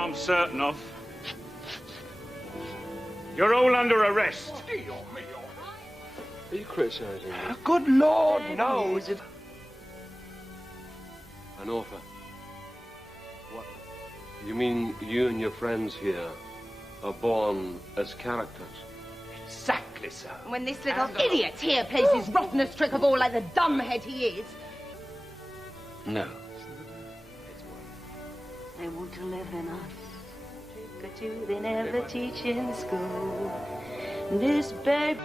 I'm certain of. You're all under arrest. Are you criticising me? Good Lord, no. An author. What? You mean you and your friends here are born as characters? Exactly, sir. When this little idiot here plays his rottenest trick of all like the dumbhead he is. No. They want to live in us. Trick or two they never teach in school. This baby...